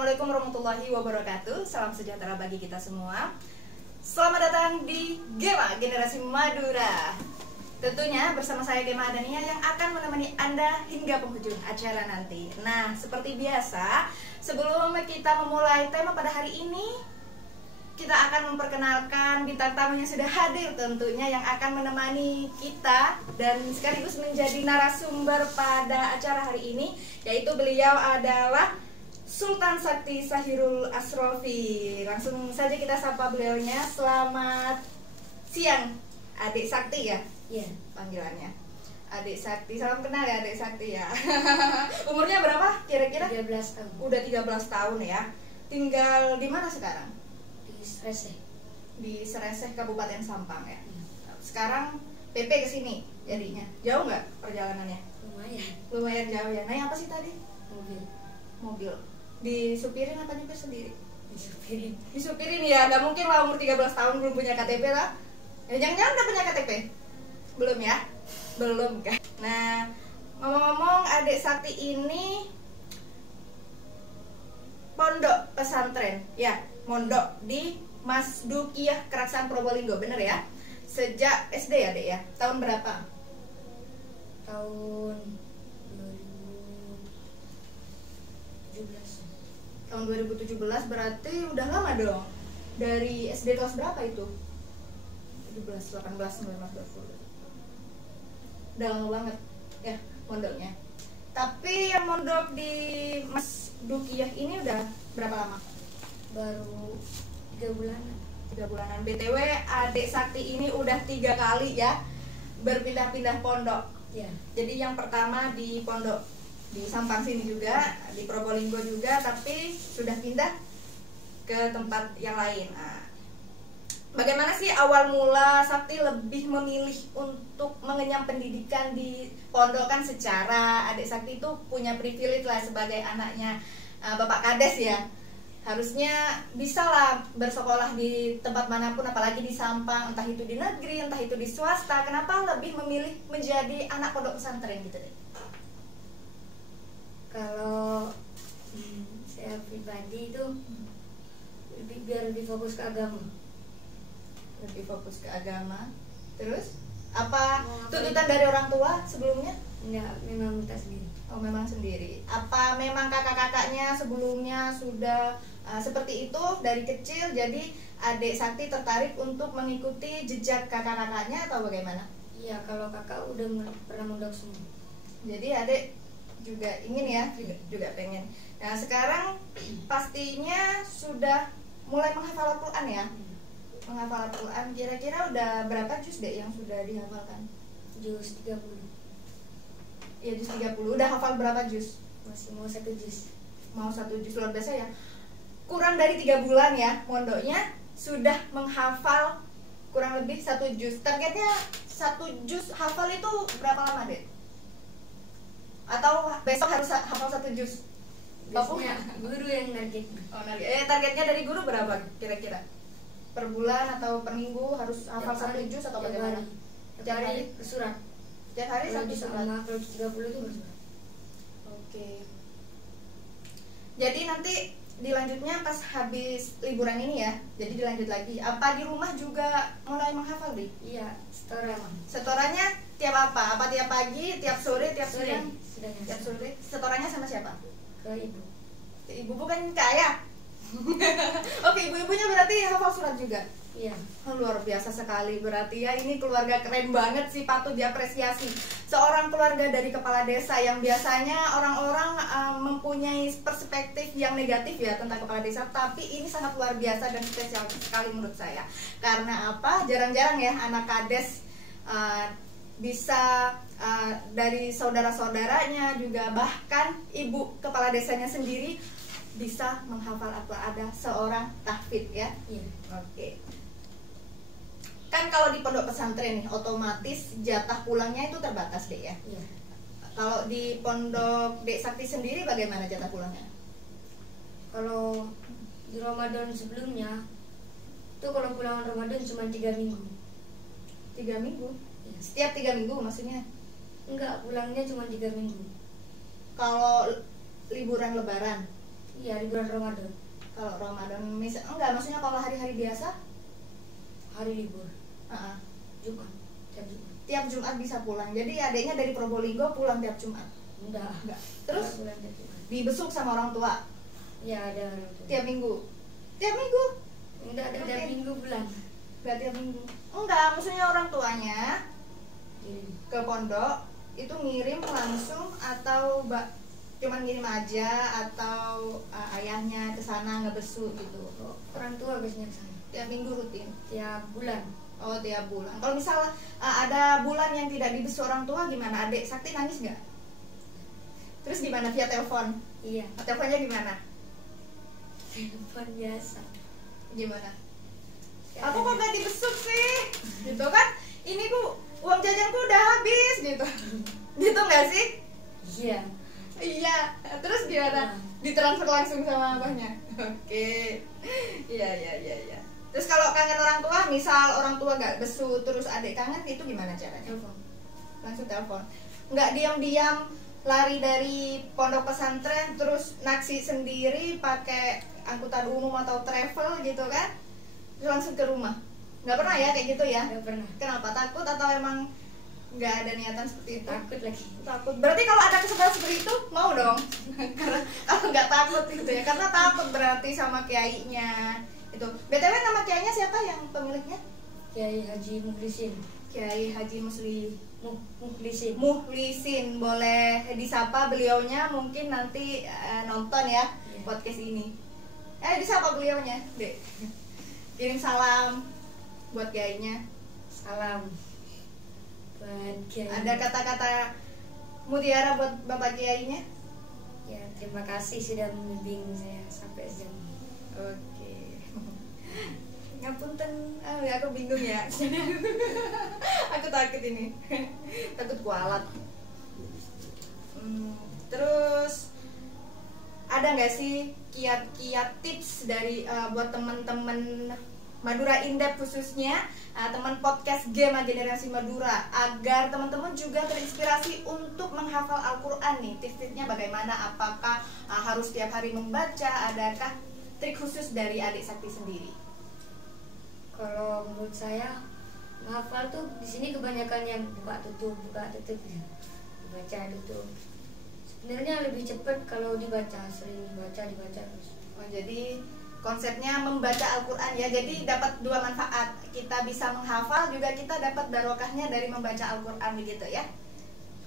Assalamualaikum warahmatullahi wabarakatuh. Salam sejahtera bagi kita semua. Selamat datang di Gema Generasi Madura. Tentunya bersama saya Gema Adania yang akan menemani Anda hingga penghujung acara nanti. Nah, seperti biasa, sebelum kita memulai tema pada hari ini, kita akan memperkenalkan bintang tamu yang sudah hadir tentunya, yang akan menemani kita dan sekaligus menjadi narasumber pada acara hari ini, yaitu beliau adalah Sultan Sakti Sahirul Asrofi. Langsung saja kita sapa beliaunya. Selamat siang, Adik Sakti ya? Iya, Panggilannya Adik Sakti. Salam kenal ya Adik Sakti ya. Umurnya berapa kira-kira? 13 tahun. Udah 13 tahun ya. Tinggal di mana sekarang? Di Sreseh. Di Sereseh, Kabupaten Sampang ya. Iya. Sekarang PP ke sini jadinya. Jauh nggak perjalanannya? Lumayan. Lumayan jauh ya. Naik apa sih tadi? Mobil. Mobil. Disupirin apa nyupir sendiri? Disupirin. Disupirin ya, nggak mungkin lah umur 13 tahun belum punya KTP lah. Ya jangan-jangan udah punya KTP? Belum ya? Belum kan? Nah, ngomong-ngomong, Adik Sakti ini pondok pesantren ya, mondok di Mas Dukiyah Keraksan Probolinggo, bener ya? Sejak SD ya, Dek ya? Tahun berapa? Tahun 2017. Tahun 2017 berarti udah lama dong. Dari SD kelas berapa itu? 17, 18, 19, 20. Udah lama banget ya mondoknya. Tapi yang mondok di Mas Dukiyah ini udah berapa lama? Baru 3 bulanan. 3 bulanan. BTW Adik Sakti ini udah 3 kali ya berpindah-pindah pondok. Ya. Jadi yang pertama di pondok di Sampang sini juga, di Probolinggo juga, tapi sudah pindah ke tempat yang lain. Nah, bagaimana sih awal mula Sakti lebih memilih untuk mengenyam pendidikan di pondok? Kan secara Adik Sakti itu punya privilege lah sebagai anaknya Bapak Kades ya. Harusnya bisa lah bersekolah di tempat manapun, apalagi di Sampang, entah itu di negeri, entah itu di swasta. Kenapa lebih memilih menjadi anak pondok pesantren gitu deh? Kalau saya pribadi itu biar lebih fokus ke agama. Lebih fokus ke agama. Terus apa tuntutan dari orang tua sebelumnya? Enggak, memang minta sendiri. Oh, memang sendiri. Apa memang kakak-kakaknya sebelumnya sudah seperti itu dari kecil, jadi Adik Sakti tertarik untuk mengikuti jejak kakak-kakaknya atau bagaimana? Iya, kalau kakak udah pernah mondok semua. Jadi Adik juga ingin ya, juga pengen. Nah, sekarang pastinya sudah mulai menghafal Al-Quran ya? Menghafal Al-Quran, kira-kira udah berapa juz deh yang sudah dihafalkan? Juz 30. Ya, juz 30. Udah hafal berapa juz? Masih mau 1 juz. Mau 1 juz, luar biasa ya. Kurang dari 3 bulan ya mondoknya sudah menghafal kurang lebih 1 juz. Targetnya 1 juz hafal itu berapa lama deh? Atau besok harus hafal 1 juz? Biasanya guru yang target. Oh, targetnya dari guru berapa kira-kira? Per bulan atau per minggu harus hafal 1 juz atau bagaimana? Tiap hari bersurat. Tiap hari Kalau 1 surat. kalau 30 itu bersurat. Oke. Jadi nanti dilanjutnya pas habis liburan ini ya. Jadi dilanjut lagi. Apa di rumah juga mulai menghafal, Di? Iya, setoran. Setorannya tiap apa? Apa tiap pagi, tiap sore, tiap Sore. siang? Sudah Tiap sore. Setorannya sama siapa? ke ibu. Ibu bukan ke ayah. Oke, ibu-ibunya berarti hafal surat juga. Iya. Oh, luar biasa sekali berarti ya. Ini keluarga keren banget sih, patut diapresiasi. Seorang keluarga dari kepala desa yang biasanya orang-orang mempunyai perspektif yang negatif ya tentang kepala desa, tapi ini sangat luar biasa dan spesial sekali menurut saya. Karena apa? Jarang-jarang ya anak kades bisa dari saudara-saudaranya juga, bahkan ibu kepala desanya sendiri bisa menghafal apa ada seorang tahfidz ya. Iya. Oke. Kan kalau di pondok pesantren nih otomatis jatah pulangnya itu terbatas deh ya. Iya. Kalau di pondok Dek Sakti sendiri bagaimana jatah pulangnya? Kalau di Ramadan sebelumnya itu kalau pulang Ramadan cuma 3 minggu. 3 minggu? Iya. Setiap 3 minggu maksudnya? Enggak, pulangnya cuma 3 minggu. Kalau liburan lebaran? Iya, di bulan Ramadan. Kalau Ramadan enggak, maksudnya kalau hari-hari biasa? Hari libur. Heeh. Jumat. Tiap Jumat. Tiap Jumat bisa pulang. Jadi adiknya dari Probolinggo pulang tiap Jumat. Enggak. Terus Bulan tiap Jumat. dibesuk sama orang tua Iya, ada orang tua. tiap minggu. Tiap minggu? Enggak ada tiap Rutin. minggu bulan. Enggak tiap minggu. Enggak, maksudnya orang tuanya Kirim. ke pondok itu ngirim langsung atau cuman ngirim aja atau ayahnya ke sana ngebesuk gitu. Oh, orang tua biasanya ke sana. Tiap minggu rutin. Tiap bulan. Oh, tiap bulan. Kalau misal ada bulan yang tidak dibesuk orang tua gimana? Adik Sakti nangis nggak? Terus gimana, via telepon? Iya. Teleponnya gimana? Telepon biasa. Gimana? Ya, Aku kok nggak dibesuk sih? Gitu kan? Ini uang jajanku udah habis gitu. Gitu nggak sih? Iya. Iya. Terus gimana? Ditransfer langsung sama abahnya. Oke. Iya. Terus kalau kangen orang tua, misal orang tua nggak besuk terus adik kangen, itu gimana caranya? Telepon. Langsung telepon. Nggak diam-diam lari dari pondok pesantren terus naksi sendiri pakai angkutan umum atau travel gitu kan? Terus langsung ke rumah. Nggak pernah ya kayak gitu ya? Enggak pernah. Kenapa? Takut atau emang nggak ada niatan seperti itu? Takut lagi. Takut. Berarti kalau ada kesempatan seperti itu mau dong. Karena kalau nggak takut gitu ya, karena takut berarti sama kiainya itu. BTW nama kiainya siapa yang pemiliknya? Kiai Haji Mukhlisin. Kiai Haji Mukhlisin. Mukhlisin. Boleh disapa beliaunya, mungkin nanti nonton ya Iya. podcast ini. Disapa beliaunya, Dek. Kirim salam buat kiainya. Salam. Buat Kiai. Ada kata-kata mutiara buat Bapak kiainya? Ya, terima kasih sudah membimbing saya sampai sejauh ini. Oke. Ngapunten, aku bingung ya. Aku takut ini. Takut kualat. Terus ada nggak sih kiat-kiat tips dari buat teman-teman Madura Indep khususnya teman podcast Game Generasi Madura agar teman-teman juga terinspirasi untuk menghafal Al-Quran nih? Tips-tipsnya bagaimana? Apakah harus tiap hari membaca? Adakah trik khusus dari adik Sakti sendiri? Kalau menurut saya menghafal tuh di sini kebanyakan yang buka tutup ya. Dibaca tutup. Sebenarnya lebih cepat kalau dibaca, sering dibaca terus. Oh, jadi konsepnya membaca Al-Quran ya. Jadi dapat dua manfaat. Kita bisa menghafal, juga kita dapat barokahnya dari membaca Al-Quran begitu ya.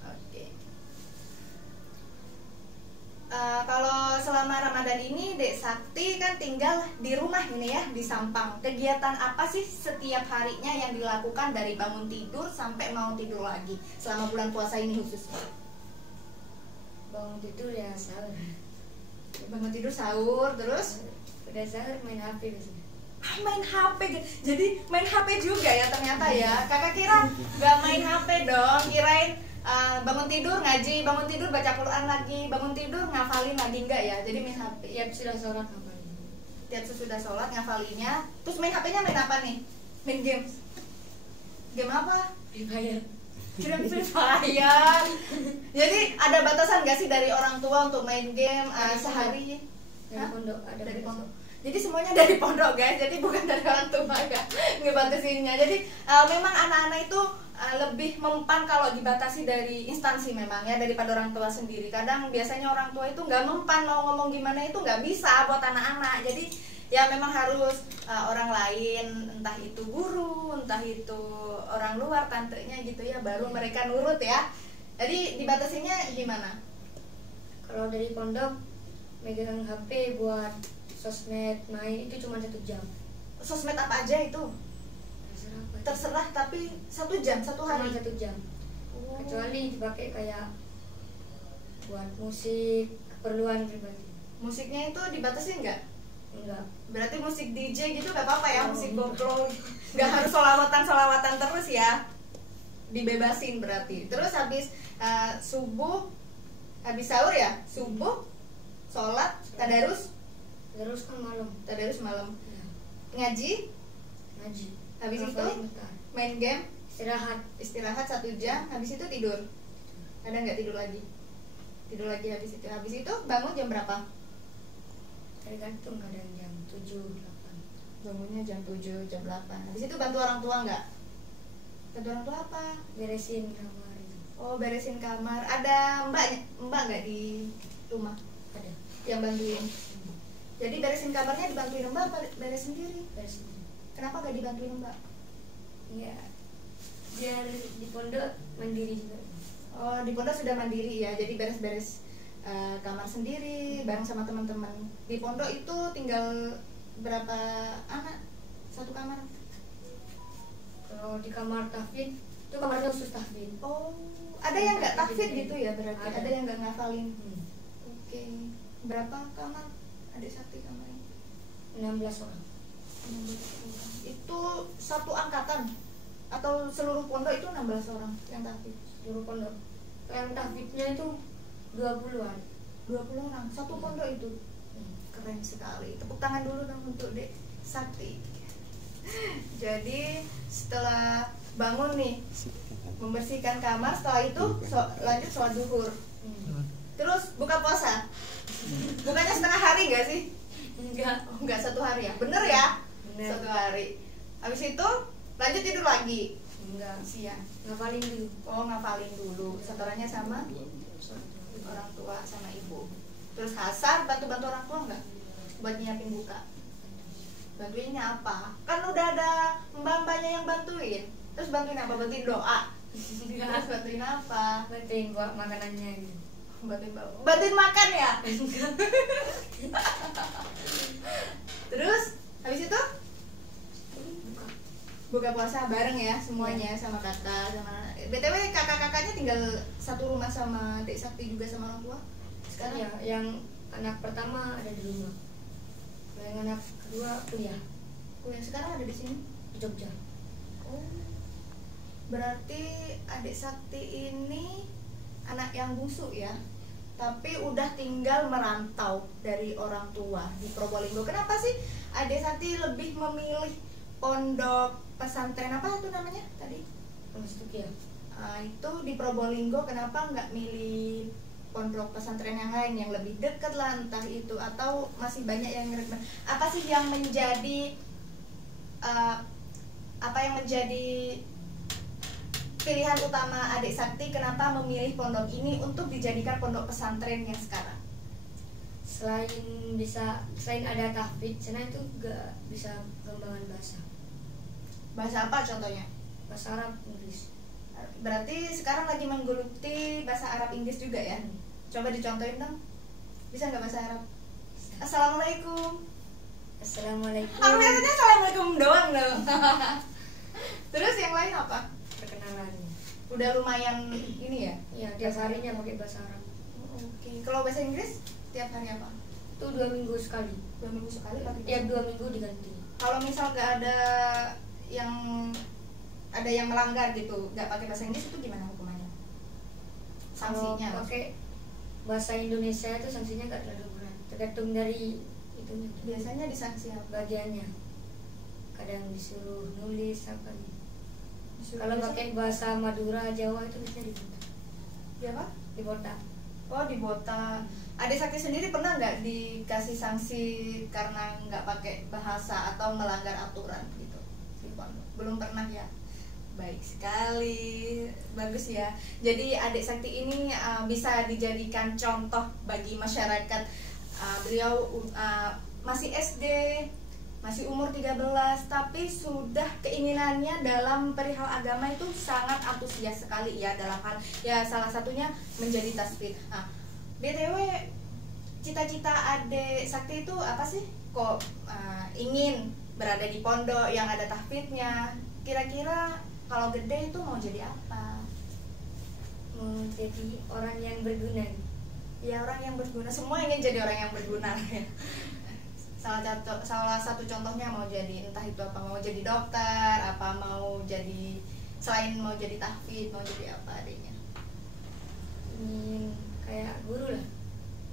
Oke. Kalau selama Ramadan ini Dek Sakti kan tinggal di rumah ini ya, di Sampang. Kegiatan apa sih setiap harinya yang dilakukan dari bangun tidur sampai mau tidur lagi selama bulan puasa ini khususnya? Bangun tidur ya sahur. Bangun tidur sahur, terus Udah sahur main HP biasanya. main HP. Jadi main HP juga ya ternyata ya. Kakak kira gak main HP dong, kirain bangun tidur ngaji, bangun tidur baca Quran lagi, bangun tidur ngafalin lagi. Enggak ya, jadi main HP. Tiap sudah sholat ngapain? Tiap sesudah sholat ngafalinya. Terus main HP-nya main apa nih? Main game. Game apa? Free Fire. Game Free Fire. Jadi ada batasan gak sih dari orang tua untuk main game sehari? Dari Hah? pondok ada Dari batasan. pondok. Jadi semuanya dari pondok guys, jadi bukan dari orang tua ya ngebatasinnya. Jadi memang anak-anak itu lebih mempan kalau dibatasi dari instansi memang ya, daripada orang tua sendiri. Kadang biasanya orang tua itu nggak mempan, mau ngomong gimana itu nggak bisa buat anak-anak. Jadi ya memang harus orang lain, entah itu guru, entah itu orang luar, tantenya gitu ya, baru mereka nurut ya. Jadi dibatasinya gimana? Kalau dari pondok megang HP buat sosmed main itu cuma 1 jam. Sosmed apa aja itu? Terserah apa. Terserah, tapi 1 jam, 1 hari. Cuma 1 jam. Oh. Kecuali dipakai kayak buat musik, keperluan pribadi. Musiknya itu dibatasi nggak? Enggak. Berarti musik DJ gitu nggak apa-apa ya, Oh, musik enggak. koplo. Nggak harus solawatan terus ya. Dibebasin berarti. Terus habis subuh, habis sahur ya, subuh, sholat, tadarus Terus kan malam. malam, Ya, ngaji, ngaji. habis itu Ngafalin bentar. main game, istirahat 1 jam, habis itu tidur. Ada nggak tidur lagi? Tidur lagi habis itu. Habis itu bangun jam berapa? tergantung, kadang jam 7, 8. Bangunnya jam 7, jam 8. Habis itu bantu orang tua nggak? Bantu orang tua apa? Beresin kamar itu. Oh, beresin kamar. Ada mbak nggak di rumah Ada. yang bantuin? Jadi beresin kamarnya dibantuin mbak apa beres sendiri? Beresin. Kenapa nggak dibantuin mbak? Ya, biar di pondok mandiri juga. Oh, di pondok sudah mandiri ya, jadi beres-beres kamar sendiri bareng sama teman-teman. Di pondok itu tinggal berapa anak? Satu kamar? Kalau di kamar tahfidz itu kamarnya khusus tahfidz. Oh, ada yang nggak tahfidz gitu ya berarti? Ada yang nggak ngafalin? Hmm. Oke, berapa kamar adik Sakti kamarnya? 16 orang. 16 orang. Itu satu angkatan atau seluruh pondok itu 16 orang yang tahfidz? Seluruh pondok. Yang tahfidznya itu 20-an. 20 orang, satu pondok itu. Keren sekali. Tepuk tangan dulu dong untuk Dek Sakti. Jadi setelah bangun nih membersihkan kamar, setelah itu lanjut sholat zuhur. Terus buka puasa. Bukanya setengah hari nggak sih? Enggak. Oh, nggak satu hari ya? Bener ya? Bener. Satu hari. Habis itu lanjut tidur lagi. Enggak. Siang. Ngapalin dulu. Oh, ngafalin dulu. Setorannya sama orang tua sama ibu. Terus Hasan bantu-bantu orang tua nggak? Buat nyiapin buka. Bantuinnya apa? Kan udah ada mbak-mbaknya yang bantuin. Terus bantuin apa? Bantuin doa. Terus bantuin apa? Penting buat makanannya gitu. Bantuin makan ya? Terus habis itu buka puasa bareng ya semuanya, sama kakak sama BTW kakak-kakaknya tinggal satu rumah sama Dek Sakti juga sama orang tua sekarang? Ya, yang anak pertama ada di rumah. Yang anak kedua kuliah Oh, yang sekarang ada di sini di Jogja. Oh, berarti Adik Sakti ini anak yang bungsu ya, tapi udah tinggal merantau dari orang tua di Probolinggo. Kenapa sih Adik Sakti lebih memilih pondok pesantren apa itu namanya tadi? Stukia. Itu di Probolinggo, kenapa nggak milih pondok pesantren yang lain yang lebih dekat lah, entah itu atau masih banyak yang apa sih yang menjadi pilihan utama Adik Sakti kenapa memilih pondok ini untuk dijadikan pondok pesantren yang sekarang? Selain ada tahfidz, sana itu juga bisa pengembangan bahasa. Bahasa apa contohnya? Bahasa Arab, Inggris. Berarti sekarang lagi menggeluti bahasa Arab Inggris juga ya? Coba dicontohin dong. Bisa nggak bahasa Arab? Assalamualaikum. Assalamualaikum. Aku biasanya assalamualaikum doang dong. Terus yang lain apa? Perkenalannya. Udah lumayan ini ya? Iya, tiap harinya pakai bahasa Arab. Oke. Kalau bahasa Inggris tiap hari apa? Itu 2 minggu sekali. 2 minggu sekali pakai. Tiap 2 minggu diganti. Kalau misal nggak ada yang melanggar gitu, nggak pakai bahasa Inggris itu gimana hukumannya? Sanksinya? Kalau pakai bahasa Indonesia itu sanksinya nggak terlalu berat. Tergantung dari itunya. Biasanya disanksi apa? Bagiannya. Kadang disuruh nulis apa gitu. Kalau Disuruh pakai bahasa Madura, Jawa itu biasanya dibotak. ya apa? Dibotak. Oh, dibotak. Adik Sakti sendiri pernah nggak dikasih sanksi karena nggak pakai bahasa atau melanggar aturan gitu? Belum pernah ya? Baik sekali, bagus ya. Jadi Adik Sakti ini bisa dijadikan contoh bagi masyarakat. Beliau masih SD, masih umur 13, tapi sudah keinginannya dalam perihal agama itu sangat antusias sekali ya, dalam hal ya salah satunya menjadi tasbih. BTW cita-cita Adik Sakti itu apa sih? Kok ingin berada di pondok yang ada tahfidznya? Kira-kira kalau gede itu mau jadi apa? Mau jadi orang yang berguna. Ya, orang yang berguna. Semua ingin jadi orang yang berguna. Salah satu contohnya mau jadi entah itu apa, mau jadi dokter, apa mau jadi, selain mau jadi tahfidz, mau jadi apa adanya? Ingin kayak guru lah,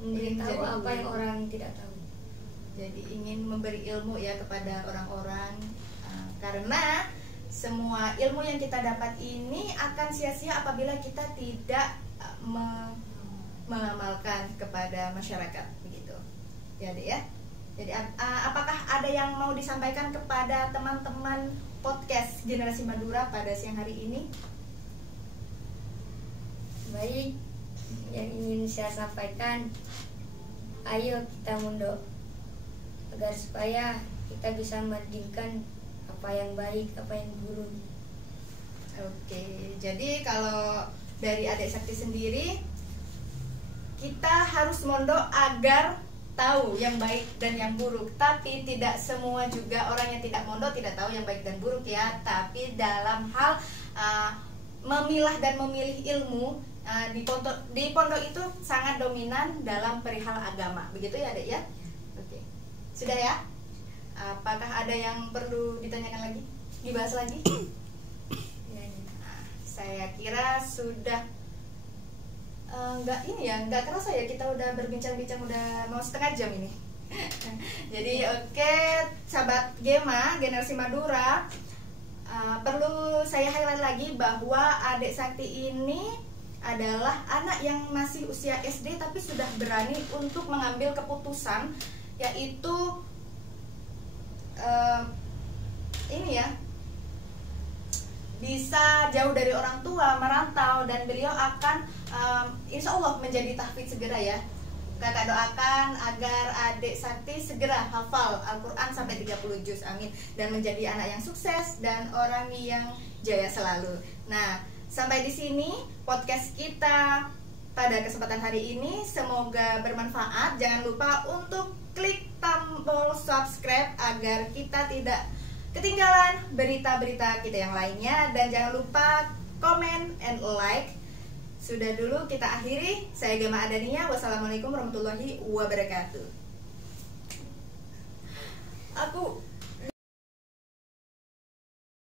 Ingin memberitahu jadi apa guru. yang orang tidak tahu. Jadi ingin memberi ilmu ya kepada orang-orang, karena semua ilmu yang kita dapat ini akan sia-sia apabila kita tidak mengamalkan kepada masyarakat begitu ya Dek ya. Jadi apakah ada yang mau disampaikan kepada teman-teman podcast Generasi Madura pada siang hari ini? Baik, yang ingin saya sampaikan, ayo kita mondok agar supaya kita bisa membandingkan apa yang baik, apa yang buruk. Oke, jadi kalau dari Adik Sakti sendiri, kita harus mondok agar tahu yang baik dan yang buruk. Tapi tidak semua juga orang yang tidak mondok tidak tahu yang baik dan buruk ya. Tapi dalam hal memilah dan memilih ilmu, di pondok itu sangat dominan dalam perihal agama. Begitu ya, Dek ya? Oke. Sudah ya? Apakah ada yang perlu ditanyakan lagi? Dibahas lagi? Nah, saya kira sudah nggak kerasa ya, kita udah berbincang-bincang udah mau setengah jam ini. Jadi oke, sahabat Gema Generasi Madura, perlu saya highlight lagi bahwa Adik Sakti ini adalah anak yang masih usia SD tapi sudah berani untuk mengambil keputusan, yaitu bisa jauh dari orang tua, merantau, dan beliau akan insya Allah menjadi tahfidz segera ya. Kakak doakan agar Adik Sakti segera hafal Al-Quran sampai 30 juz, amin. Dan menjadi anak yang sukses dan orang yang jaya selalu. Nah, sampai di sini podcast kita pada kesempatan hari ini. Semoga bermanfaat. Jangan lupa untuk klik tombol subscribe agar kita tidak ketinggalan berita-berita kita yang lainnya. Dan jangan lupa comment and like. Sudah dulu kita akhiri. Saya Gema Adania. Wassalamualaikum warahmatullahi wabarakatuh.